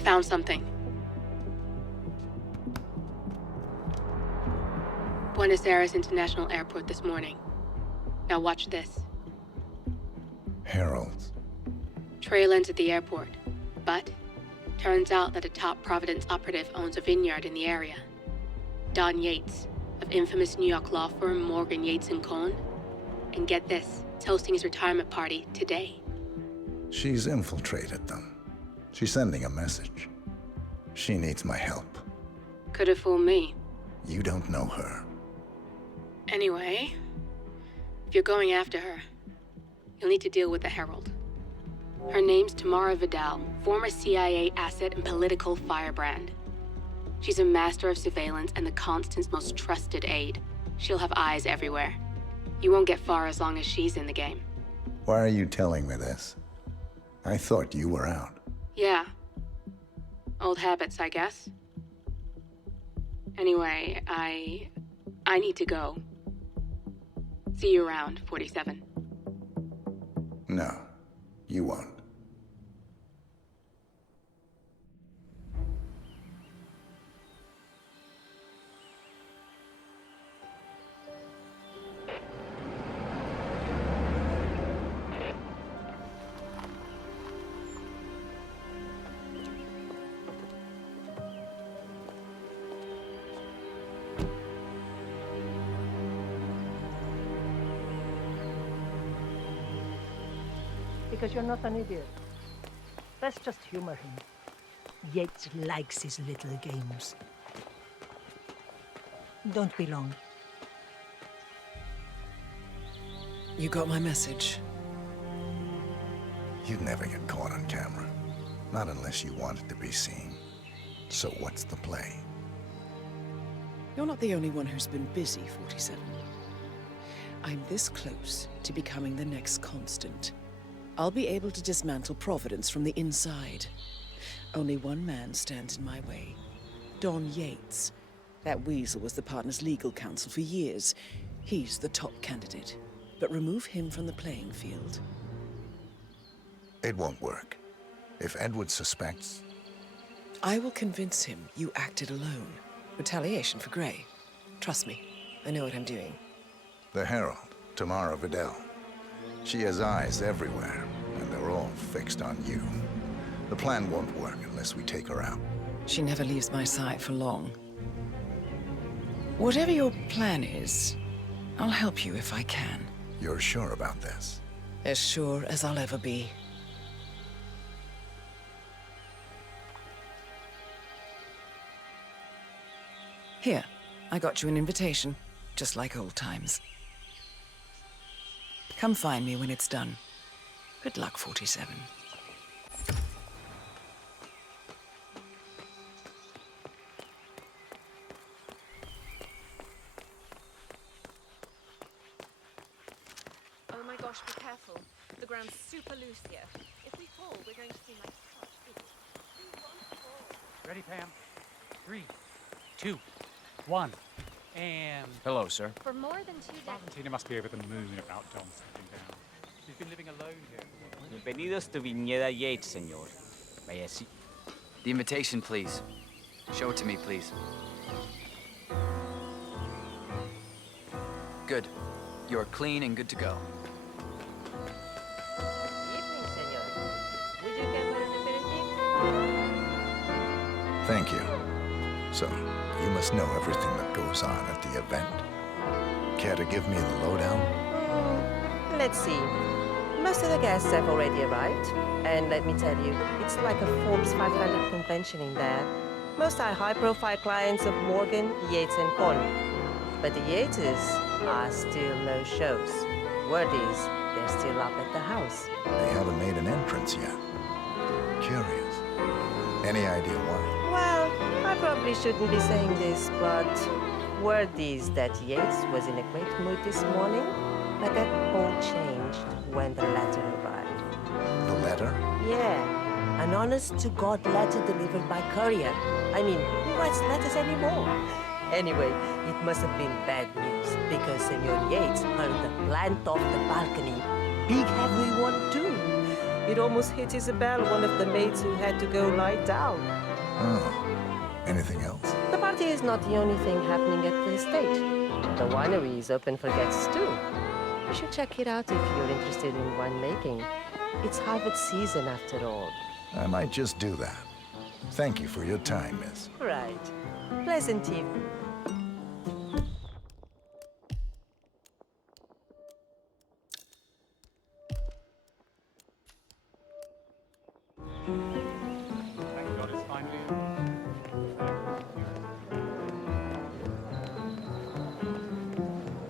found something. Buenos Aires International Airport this morning. Now watch this. Heralds. Trail ends at the airport, but turns out that a top Providence operative owns a vineyard in the area. Don Yates, of infamous New York law firm Morgan, Yates & Cohn. And get this, it's hosting his retirement party today. She's infiltrated them. She's sending a message. She needs my help. Could have fooled me. You don't know her. Anyway, if you're going after her, you'll need to deal with the Herald. Her name's Tamara Vidal, former CIA asset and political firebrand. She's a master of surveillance and the Constant's most trusted aide. She'll have eyes everywhere. You won't get far as long as she's in the game. Why are you telling me this? I thought you were out. Yeah. Old habits, I guess. Anyway, I need to go. See you around, 47. No, you won't. Because you're not an idiot. Let's just humor him. Yates likes his little games. Don't be long. You got my message. You'd never get caught on camera. Not unless you wanted to be seen. So what's the play? You're not the only one who's been busy, 47. I'm this close to becoming the next Constant. I'll be able to dismantle Providence from the inside. Only one man stands in my way. Don Yates. That weasel was the partner's legal counsel for years. He's the top candidate. But remove him from the playing field. It won't work. If Edward suspects... I will convince him you acted alone. Retaliation for Grey. Trust me, I know what I'm doing. The Herald, Tamara Vidal. She has eyes everywhere, and they're all fixed on you. The plan won't work unless we take her out. She never leaves my sight for long. Whatever your plan is, I'll help you if I can. You're sure about this? As sure as I'll ever be. Here, I got you an invitation, just like old times. Come find me when it's done. Good luck, 47. Oh my gosh, be careful. The ground's super loose here. If we fall, we're going to seem like such idiots. We won't fall. Ready, Pam? 3, 2, 1, and... Hello, sir. For more than 2 days. Valentina must be over the moon about Don stepping down. She's been living alone here. Bienvenidos to Viñeda Yates, señor. Vaya así. The invitation, please. Show it to me, please. Good. You're clean and good to go. Evening, senor. Would you care for an aperitif? Thank you. So, you must know everything that goes on at the event. Care to give me the lowdown? Let's see. Most of the guests have already arrived. And let me tell you, it's like a Forbes 500 convention in there. Most are high-profile clients of Morgan, Yates & Cohn. But the Yateses are still no shows. Word is, they're still up at the house. They haven't made an entrance yet. Curious. Any idea why? Well, I probably shouldn't be saying this, but word is that Yates was in a great mood this morning, but that all changed when the letter arrived. The letter? Yeah, an honest-to-God letter delivered by courier. I mean, who writes letters anymore? Anyway, it must have been bad news, because Senor Yates heard the plant off the balcony. Big heavy one, too. It almost hit Isabel, one of the maids who had to go lie down. Oh. Anything else? The party is not the only thing happening at the estate. The winery is open for guests too. You should check it out if you're interested in winemaking. It's harvest season after all. I might just do that. Thank you for your time, miss. Right. Pleasant evening. Thank God it's finally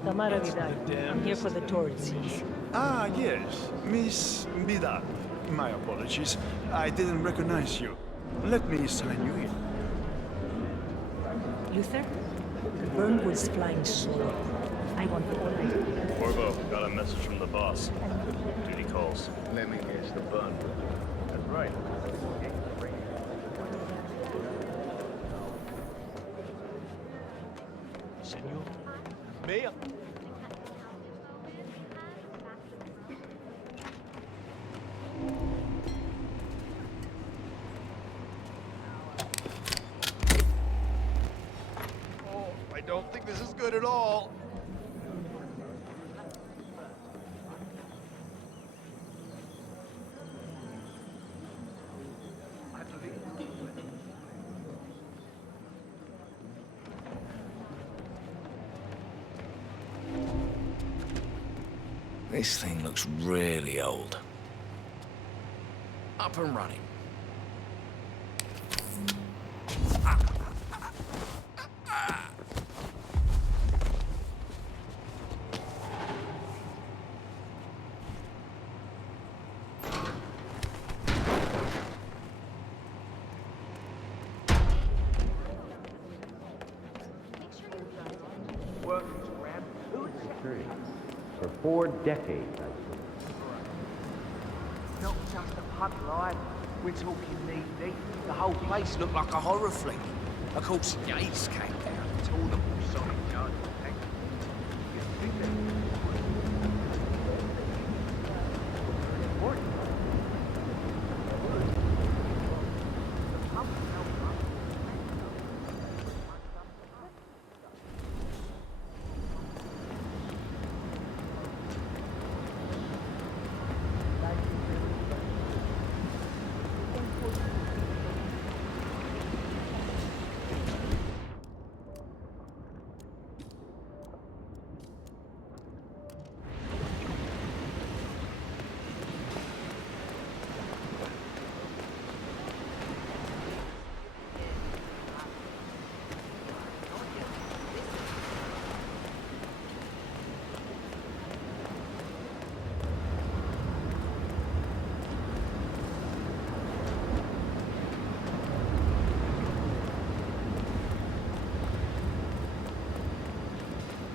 Tamara Vidal. I'm here for the tourists. Ah, yes. Miss Vidal. My apologies. I didn't recognize you. Let me sign you in. Luther? Burnwood's flying solo. I want all of it. Corvo, got a message from the boss. Duty calls. Let me guess, the bun. That's right. Senor. Mayor. Oh, I don't think this is good at all. This thing looks really old. Up and running. For 4 decades, I think. Not just a pub life. We're talking knee-deep. The whole place looked like a horror flick. Of course, Yates came down. It's all the solid judge.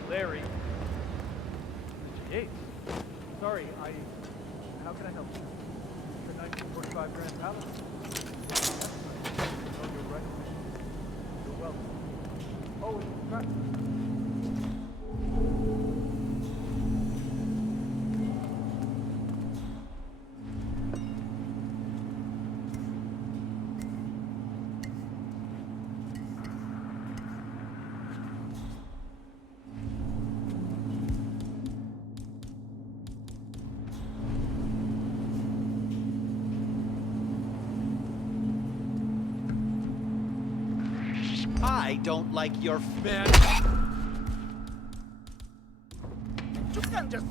Larry. Yates. Sorry, how can I help you? The 1945 Grand Palace? Oh, you're right. You're welcome. Oh, it's right. I don't like your man. You can't just.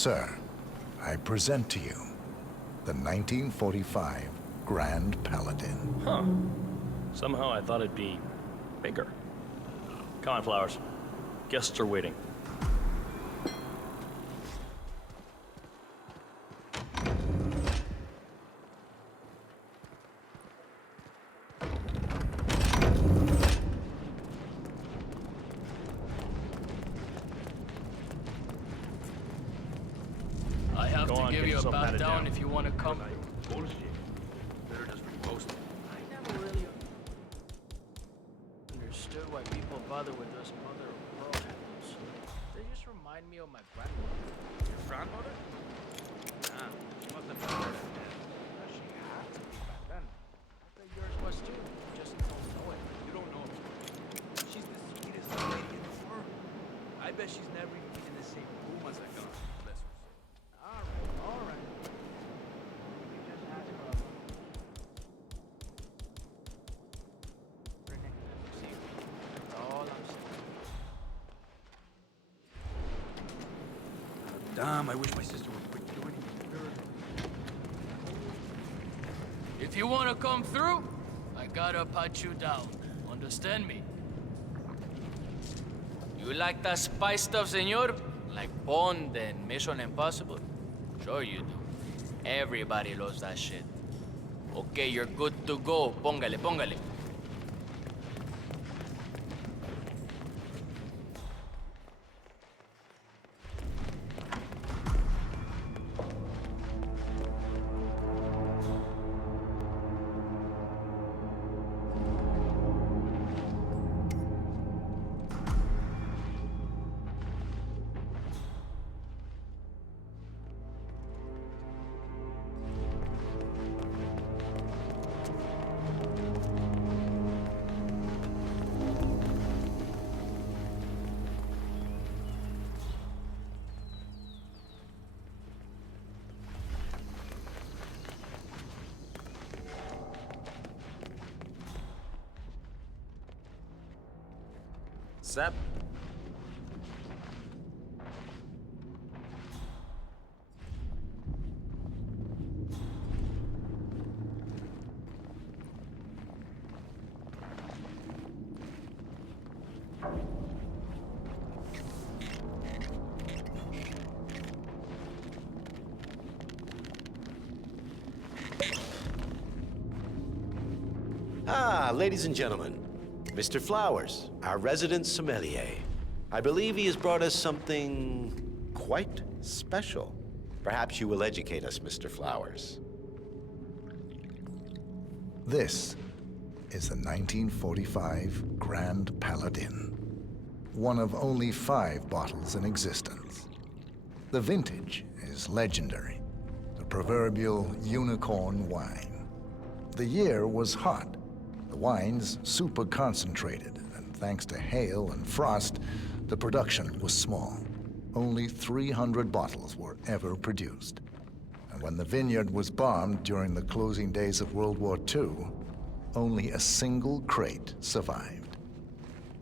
Sir, I present to you the 1945 Grand Paladin. Huh. Somehow I thought it'd be bigger. Come on, Flowers. Guests are waiting. I have Go to on, give get you a yourself pat patted down down. if you want to come. Bullshit. Better just repost it. I never really understood why people bother with those mother of pearl handles. They just remind me of my grandmother. Your grandmother? Nah, she must have been better than that. No, she had to be back then. I bet yours was too. You just don't know it. You don't know her. She's the sweetest lady in the world. I bet she's never even been in the same room as that guy. Bless her soul. All right. You just ask her about it. See, that's all I'm saying. Damn, I wish my sister would quit doing it. If you want to come through, I gotta pat you down. Understand me? You like that spy stuff, senor? Like Bond and Mission Impossible? Sure you do. Everybody loves that shit. Okay, you're good to go. Póngale, póngale. Zap. Ah, ladies and gentlemen, Mr. Flowers, our resident sommelier. I believe he has brought us something quite special. Perhaps you will educate us, Mr. Flowers. This is the 1945 Grand Paladin, one of only 5 bottles in existence. The vintage is legendary, the proverbial unicorn wine. The year was hot, the wine's super concentrated, and thanks to hail and frost, the production was small. Only 300 bottles were ever produced. And when the vineyard was bombed during the closing days of World War II, only a single crate survived.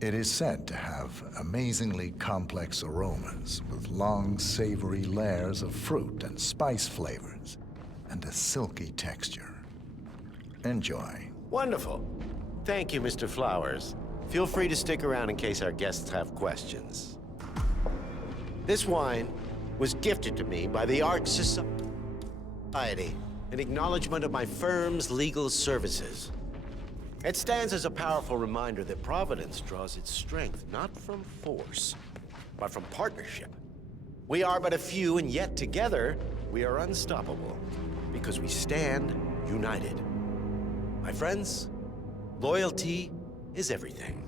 It is said to have amazingly complex aromas with long, savory layers of fruit and spice flavors, and a silky texture. Enjoy. Wonderful. Thank you, Mr. Flowers. Feel free to stick around in case our guests have questions. This wine was gifted to me by the Art Society in acknowledgement of my firm's legal services. It stands as a powerful reminder that Providence draws its strength not from force, but from partnership. We are but a few, and yet together we are unstoppable because we stand united. My friends, loyalty is everything,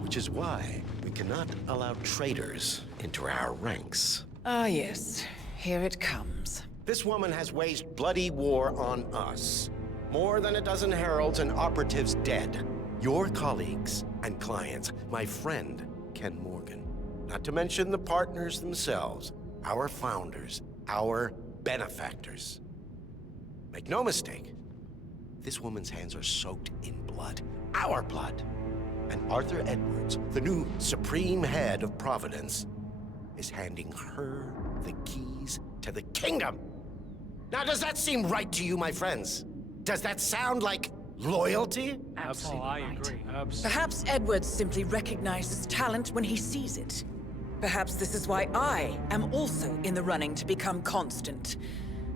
which is why we cannot allow traitors into our ranks. Ah, yes. Here it comes. This woman has waged bloody war on us. More than a dozen heralds and operatives dead. Your colleagues and clients, my friend, Ken Morgan. Not to mention the partners themselves, our founders, our benefactors. Make no mistake, this woman's hands are soaked in blood. Our blood. And Arthur Edwards, the new supreme head of Providence, is handing her the keys to the kingdom. Now, does that seem right to you, my friends? Does that sound like loyalty? Absolutely. I agree. Perhaps Edward simply recognizes talent when he sees it. Perhaps this is why I am also in the running to become constant.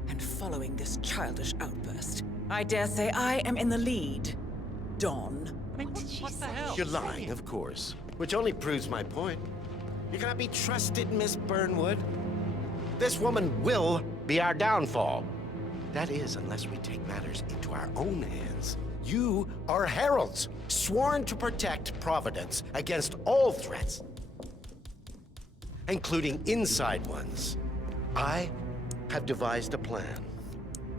And following this childish outburst, I dare say I am in the lead. Dawn. What the hell? You're lying, of course, which only proves my point. You cannot be trusted, Miss Burnwood. This woman will be our downfall. That is, unless we take matters into our own hands. You are heralds, sworn to protect Providence against all threats, including inside ones. I have devised a plan.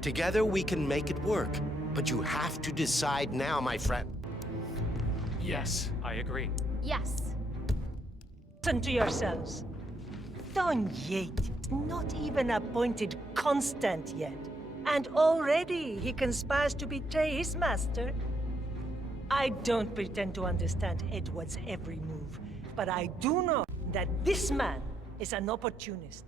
Together we can make it work, but you have to decide now, my friend. Yes, I agree. Yes. Listen to yourselves. Don Yates is not even appointed constant yet. And already he conspires to betray his master. I don't pretend to understand Edward's every move, but I do know that this man is an opportunist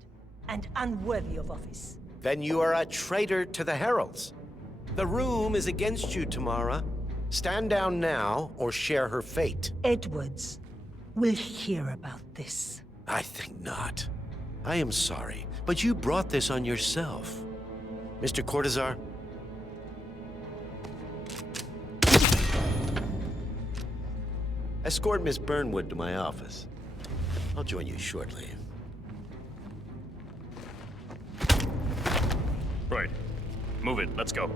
and unworthy of office. Then you are a traitor to the heralds. The room is against you, Tamara. Stand down now or share her fate. Edwards will hear about this. I think not. I am sorry, but you brought this on yourself. Mr. Cortazar? Escort Miss Burnwood to my office. I'll join you shortly. Right. Move it. Let's go.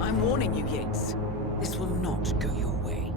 I'm warning you, Yates. This will not go your way.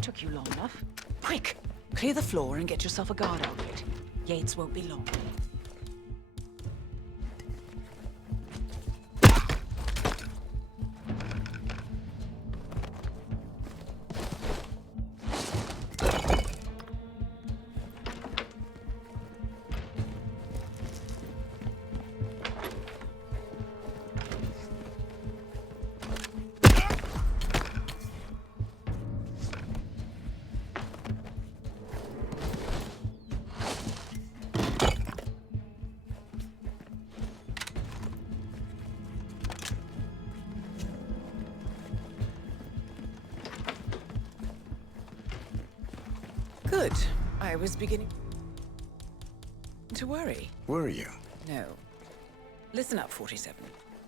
Took you long enough. Quick! Clear the floor and get yourself a guard outfit. Yates won't be long. Good. I was beginning to worry. Were you? No. Listen up, 47.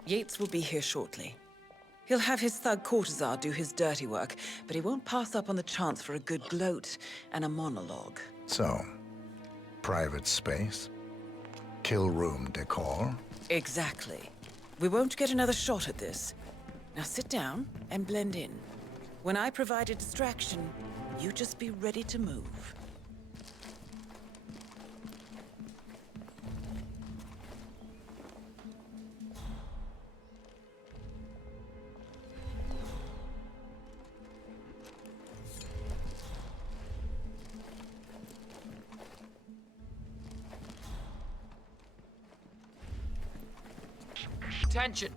Yates will be here shortly. He'll have his thug courtesan do his dirty work, but he won't pass up on the chance for a good gloat and a monologue. So, private space? Kill room decor? Exactly. We won't get another shot at this. Now sit down and blend in. When I provide a distraction, you just be ready to move. Attention!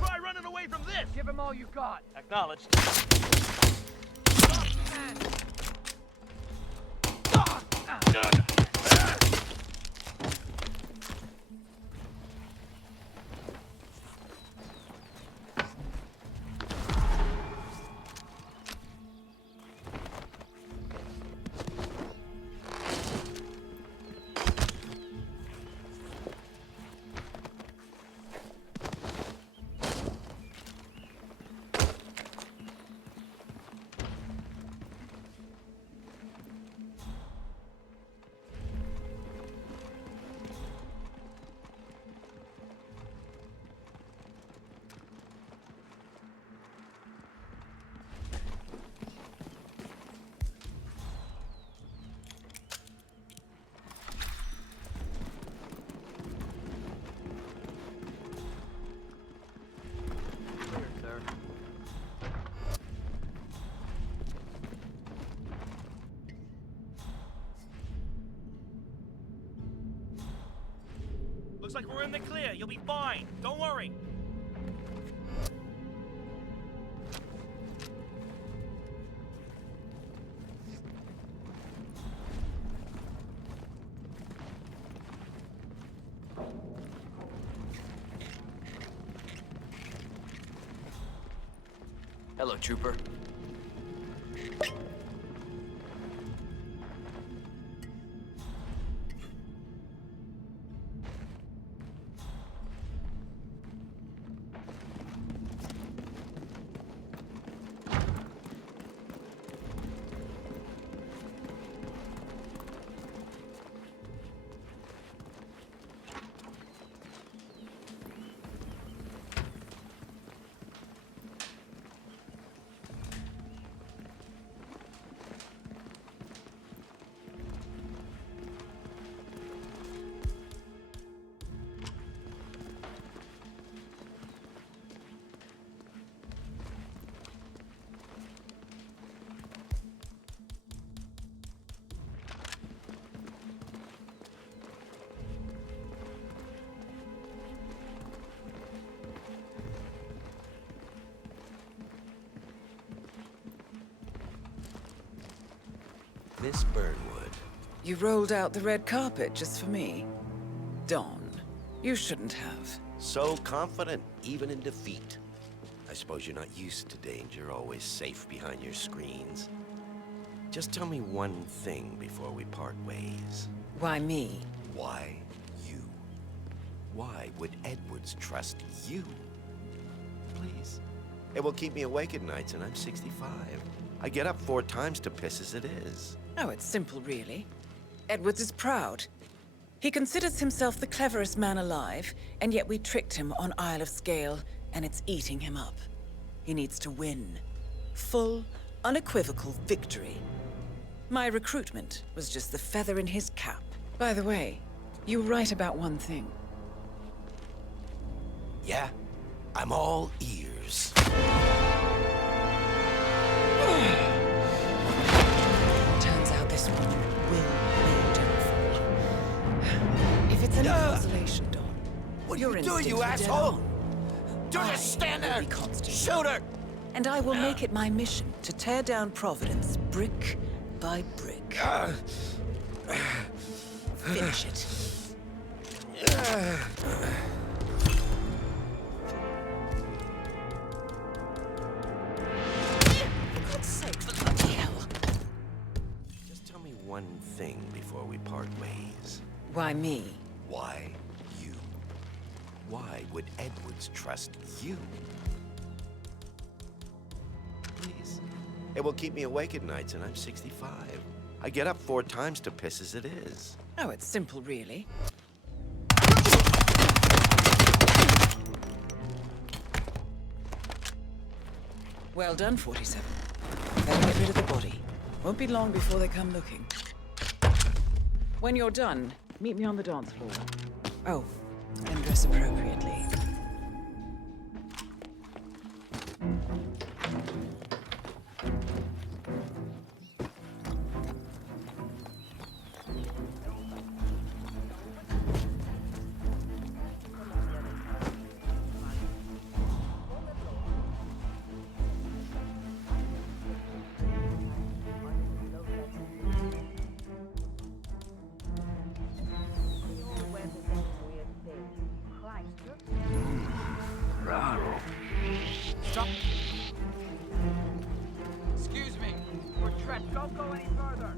Try running away from this! Give him all you got. Acknowledged. Looks like we're in the clear. You'll be fine. Don't worry. Hello, trooper. this Burnwood. You rolled out the red carpet just for me. Don, you shouldn't have. So confident, even in defeat. I suppose you're not used to danger, always safe behind your screens. Just tell me one thing before we part ways. Why me? Why you? Why would Edwards trust you? Please. It will keep me awake at nights, and I'm 65. I get up 4 times to piss as it is. Oh, it's simple, really. Edwards is proud. He considers himself the cleverest man alive, and yet we tricked him on Isle of Scale, and it's eating him up. He needs to win. Full, unequivocal victory. My recruitment was just the feather in his cap. By the way, you were right about one thing. Yeah? I'm all ears. Turns out this one will be downfall. If it's any consolation, Dawn, What are your you doing, you instincts are dead asshole? on. Don't just stand there! Be constant. Shoot her! And I will make it my mission to tear down Providence brick by brick. Finish it. For God's sake, bloody hell. Just tell me one thing before we part ways. Why me? Why you? Why would Edwards trust you? Please. It will keep me awake at nights, and I'm 65. I get up 4 times to piss as it is. Oh, it's simple, really. Well done, 47. Better get rid of the body. Won't be long before they come looking. When you're done, meet me on the dance floor. Oh, and dress appropriately. Stop. Excuse me. We're trapped. Don't go any further.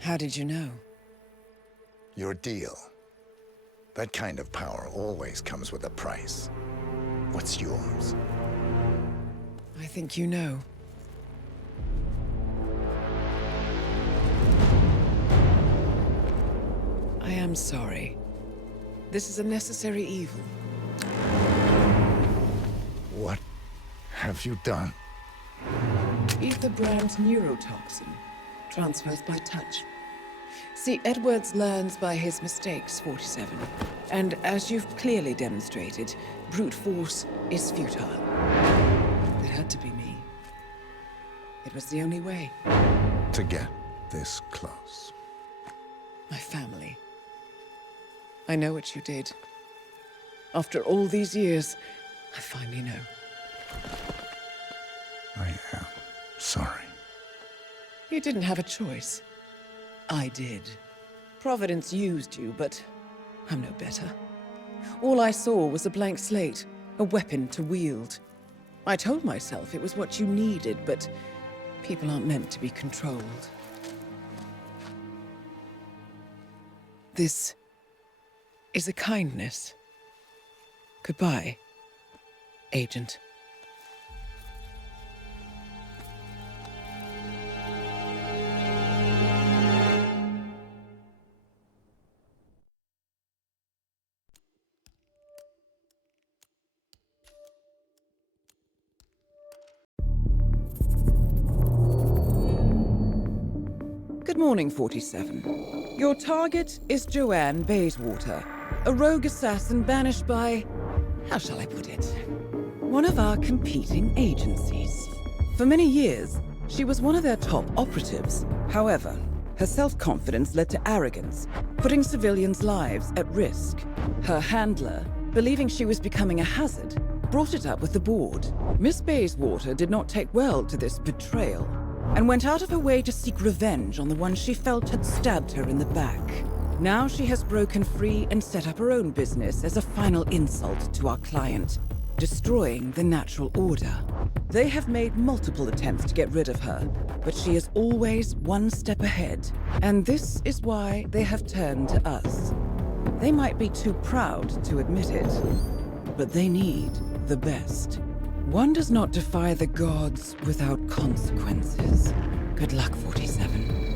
How did you know? Your deal. That kind of power always comes with a price. What's yours? I think you know. I am sorry. This is a necessary evil. What have you done? Ether brand neurotoxin. Transfers by touch. See, Edwards learns by his mistakes, 47. And as you've clearly demonstrated, brute force is futile. It had to be me. It was the only way. To get this close. My family. I know what you did. After all these years, I finally know. I am sorry. You didn't have a choice. I did. Providence used you, but I'm no better. All I saw was a blank slate, a weapon to wield. I told myself it was what you needed, but people aren't meant to be controlled. This is a kindness. Goodbye, Agent. morning, 47. Your target is Joanne Bayswater, a rogue assassin banished by... how shall I put it? One of our competing agencies. For many years, she was one of their top operatives. However, her self-confidence led to arrogance, putting civilians' lives at risk. Her handler, believing she was becoming a hazard, brought it up with the board. Miss Bayswater did not take well to this betrayal, and went out of her way to seek revenge on the one she felt had stabbed her in the back. Now she has broken free and set up her own business as a final insult to our client, destroying the natural order. They have made multiple attempts to get rid of her, but she is always one step ahead, and this is why they have turned to us. They might be too proud to admit it, but they need the best. One does not defy the gods without consequences. Good luck, 47.